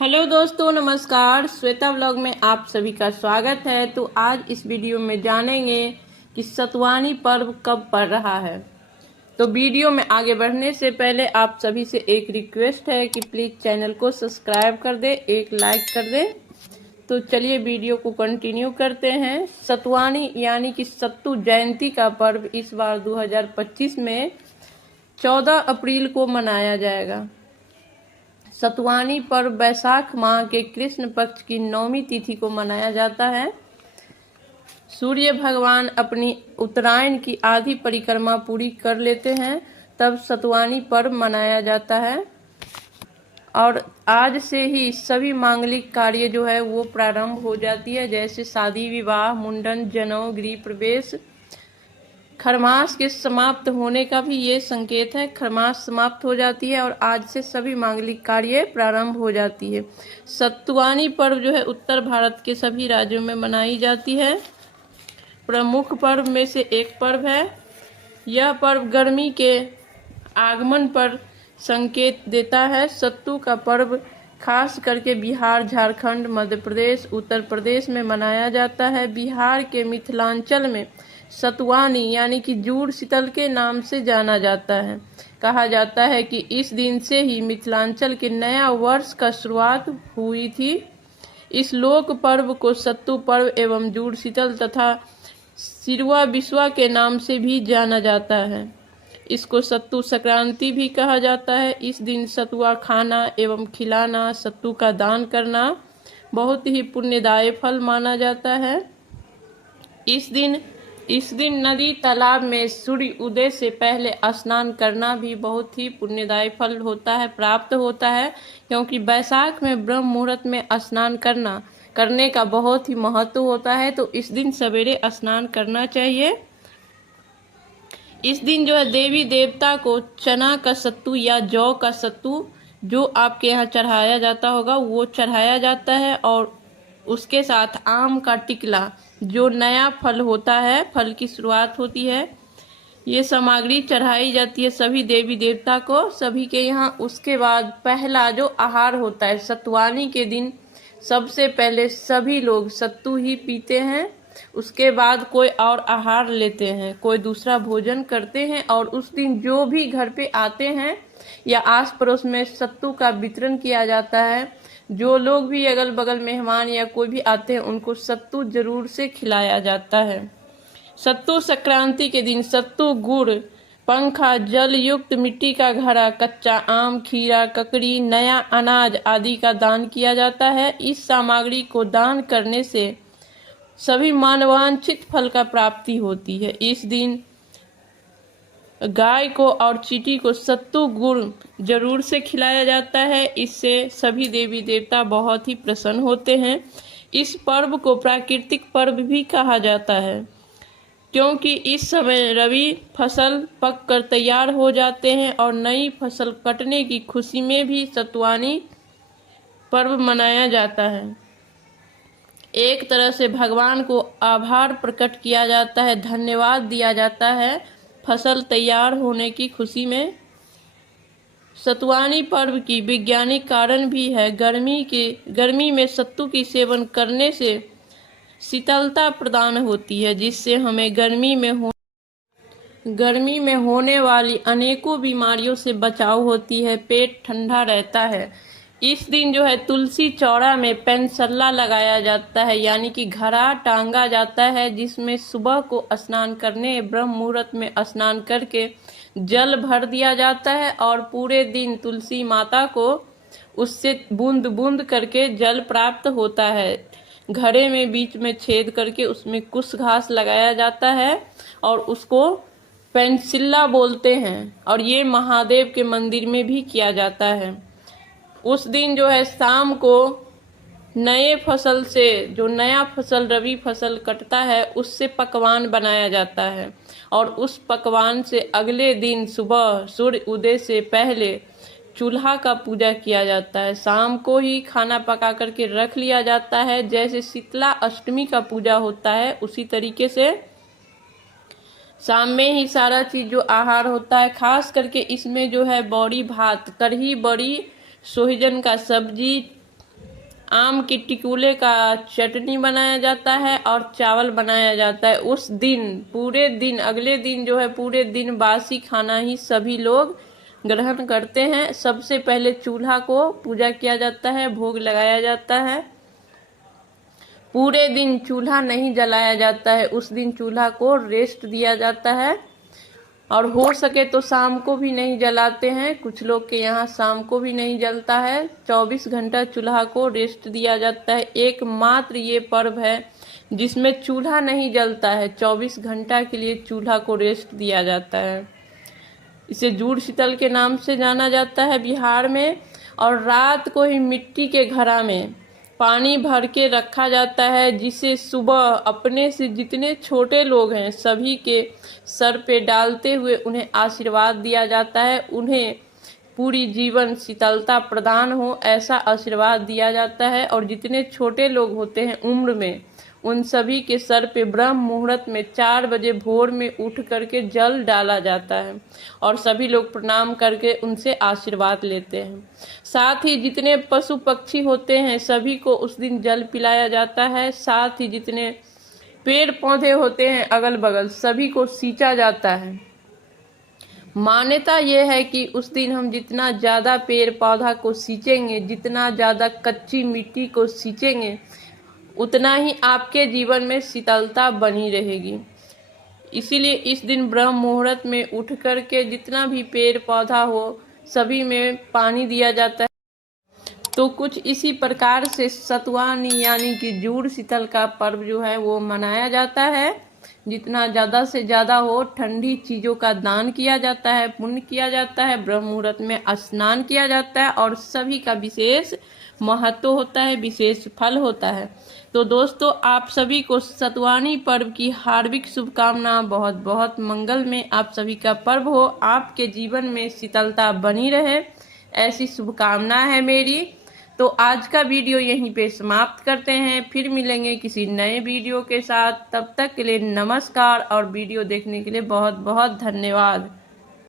Hello दोस्तों, नमस्कार। Shweta vlog में आप सभी का स्वागत है। तो आज इस वीडियो में जानेंगे कि सतुवानी पर्व कब पड़ रहा है। तो वीडियो में आगे बढ़ने से पहले आप सभी से एक रिक्वेस्ट है कि प्लीज़ चैनल को सब्सक्राइब कर दे, एक लाइक कर दे। तो चलिए वीडियो को कंटिन्यू करते हैं। सतुवानी यानी कि सत्तू जयंती का पर्व इस बार 2025 में 14 अप्रैल को मनाया जाएगा। सतुवानी पर्व वैशाख माह के कृष्ण पक्ष की 9वीं तिथि को मनाया जाता है। सूर्य भगवान अपनी उत्तरायण की आधी परिक्रमा पूरी कर लेते हैं, तब सतुवानी पर्व मनाया जाता है। और आज से ही सभी मांगलिक कार्य जो है वो प्रारंभ हो जाती है, जैसे शादी विवाह, मुंडन, जनेऊ, गृह प्रवेश। खरमास के समाप्त होने का भी ये संकेत है। खरमास समाप्त हो जाती है और आज से सभी मांगलिक कार्य प्रारंभ हो जाती है। सतुवानी पर्व जो है उत्तर भारत के सभी राज्यों में मनाई जाती है। प्रमुख पर्व में से एक पर्व है। यह पर्व गर्मी के आगमन पर संकेत देता है। सत्तू का पर्व खास करके बिहार, झारखंड, मध्य प्रदेश, उत्तर प्रदेश में मनाया जाता है। बिहार के मिथिलांचल में सतुवानी यानी कि जूड़ शीतल के नाम से जाना जाता है। कहा जाता है कि इस दिन से ही मिथिलांचल के नया वर्ष का शुरुआत हुई थी। इस लोक पर्व को सत्तू पर्व एवं जूड़ शीतल तथा सिरवा बिस्वा के नाम से भी जाना जाता है। इसको सत्तू संक्रांति भी कहा जाता है। इस दिन सतुआ खाना एवं खिलाना, सत्तू का दान करना बहुत ही पुण्यदायी फल माना जाता है। इस दिन नदी तालाब में सूर्य उदय से पहले स्नान करना भी बहुत ही पुण्यदायी फल होता है, प्राप्त होता है, क्योंकि बैसाख में ब्रह्म मुहूर्त में स्नान करने का बहुत ही महत्व होता है। तो इस दिन सवेरे स्नान करना चाहिए। इस दिन जो है देवी देवता को चना का सत्तू या जौ का सत्तू जो आपके यहाँ चढ़ाया जाता होगा वो चढ़ाया जाता है, और उसके साथ आम का टिकला जो नया फल होता है, फल की शुरुआत होती है, ये सामग्री चढ़ाई जाती है सभी देवी देवता को, सभी के यहाँ। उसके बाद पहला जो आहार होता है सतुवानी के दिन, सबसे पहले सभी लोग सत्तू ही पीते हैं। उसके बाद कोई और आहार लेते हैं, कोई दूसरा भोजन करते हैं, और उस दिन जो भी घर पे आते हैं या आस पड़ोस में सत्तू का वितरण किया जाता है। जो लोग भी अगल बगल मेहमान या कोई भी आते हैं उनको सत्तू जरूर से खिलाया जाता है। सत्तू संक्रांति के दिन सत्तू, गुड़, पंखा, जल युक्त मिट्टी का घड़ा, कच्चा आम, खीरा, ककड़ी, नया अनाज आदि का दान किया जाता है। इस सामग्री को दान करने से सभी मानवांछित फल का प्राप्ति होती है। इस दिन गाय को और चींटी को सत्तू गुड़ जरूर से खिलाया जाता है। इससे सभी देवी देवता बहुत ही प्रसन्न होते हैं। इस पर्व को प्राकृतिक पर्व भी कहा जाता है, क्योंकि इस समय रबी फसल पक कर तैयार हो जाते हैं और नई फसल कटने की खुशी में भी सतुवानी पर्व मनाया जाता है। एक तरह से भगवान को आभार प्रकट किया जाता है, धन्यवाद दिया जाता है फसल तैयार होने की खुशी में। सतुवानी पर्व की वैज्ञानिक कारण भी है। गर्मी में सत्तू की सेवन करने से शीतलता प्रदान होती है, जिससे हमें गर्मी में होने वाली अनेकों बीमारियों से बचाव होती है, पेट ठंडा रहता है। इस दिन जो है तुलसी चौरा में पेनसल्ला लगाया जाता है, यानी कि घड़ा टांगा जाता है, जिसमें सुबह को स्नान करने, ब्रह्म मुहूर्त में स्नान करके जल भर दिया जाता है, और पूरे दिन तुलसी माता को उससे बूंद बूंद करके जल प्राप्त होता है। घड़े में बीच में छेद करके उसमें कुश घास लगाया जाता है और उसको पेनसिल्ला बोलते हैं, और ये महादेव के मंदिर में भी किया जाता है। उस दिन जो है शाम को नए फसल से, जो नया फसल रबी फसल कटता है, उससे पकवान बनाया जाता है, और उस पकवान से अगले दिन सुबह सूर्य उदय से पहले चूल्हा का पूजा किया जाता है। शाम को ही खाना पका करके रख लिया जाता है। जैसे शीतला अष्टमी का पूजा होता है उसी तरीके से शाम में ही सारा चीज जो आहार होता है, खास करके इसमें जो है बौड़ी भात, कढ़ी बड़ी, सोहिजन का सब्जी, आम की टिकुले का चटनी बनाया जाता है और चावल बनाया जाता है। उस दिन पूरे दिन, अगले दिन जो है पूरे दिन बासी खाना ही सभी लोग ग्रहण करते हैं। सबसे पहले चूल्हा को पूजा किया जाता है, भोग लगाया जाता है। पूरे दिन चूल्हा नहीं जलाया जाता है, उस दिन चूल्हा को रेस्ट दिया जाता है और हो सके तो शाम को भी नहीं जलाते हैं। कुछ लोग के यहाँ शाम को भी नहीं जलता है। 24 घंटा चूल्हा को रेस्ट दिया जाता है। एकमात्र ये पर्व है जिसमें चूल्हा नहीं जलता है, 24 घंटा के लिए चूल्हा को रेस्ट दिया जाता है। इसे जुड़ शीतल के नाम से जाना जाता है बिहार में। और रात को ही मिट्टी के घड़ा में पानी भर के रखा जाता है, जिसे सुबह अपने से जितने छोटे लोग हैं सभी के सर पे डालते हुए उन्हें आशीर्वाद दिया जाता है। उन्हें पूरी जीवन शीतलता प्रदान हो, ऐसा आशीर्वाद दिया जाता है। और जितने छोटे लोग होते हैं उम्र में, उन सभी के सर पे ब्रह्म मुहूर्त में 4 बजे भोर में उठ करके जल डाला जाता है और सभी लोग प्रणाम करके उनसे आशीर्वाद लेते हैं। साथ ही जितने पशु पक्षी होते हैं सभी को उस दिन जल पिलाया जाता है। साथ ही जितने पेड़ पौधे होते हैं अगल बगल सभी को सींचा जाता है। मान्यता यह है कि उस दिन हम जितना ज़्यादा पेड़ पौधा को सींचेंगे, जितना ज़्यादा कच्ची मिट्टी को सींचेंगे, उतना ही आपके जीवन में शीतलता बनी रहेगी। इसीलिए इस दिन ब्रह्म मुहूर्त में उठ करके जितना भी पेड़ पौधा हो सभी में पानी दिया जाता है। तो कुछ इसी प्रकार से सतुवानी यानी कि जुड़ शीतल का पर्व जो है वो मनाया जाता है। जितना ज़्यादा से ज़्यादा हो ठंडी चीज़ों का दान किया जाता है, पुण्य किया जाता है, ब्रह्म मुहूर्त में स्नान किया जाता है और सभी का विशेष महत्व होता है, विशेष फल होता है। तो दोस्तों, आप सभी को सतुवानी पर्व की हार्दिक शुभकामना। बहुत बहुत मंगल में आप सभी का पर्व हो, आपके जीवन में शीतलता बनी रहे, ऐसी शुभकामना है मेरी। तो आज का वीडियो यहीं पे समाप्त करते हैं, फिर मिलेंगे किसी नए वीडियो के साथ। तब तक के लिए नमस्कार और वीडियो देखने के लिए बहुत बहुत धन्यवाद।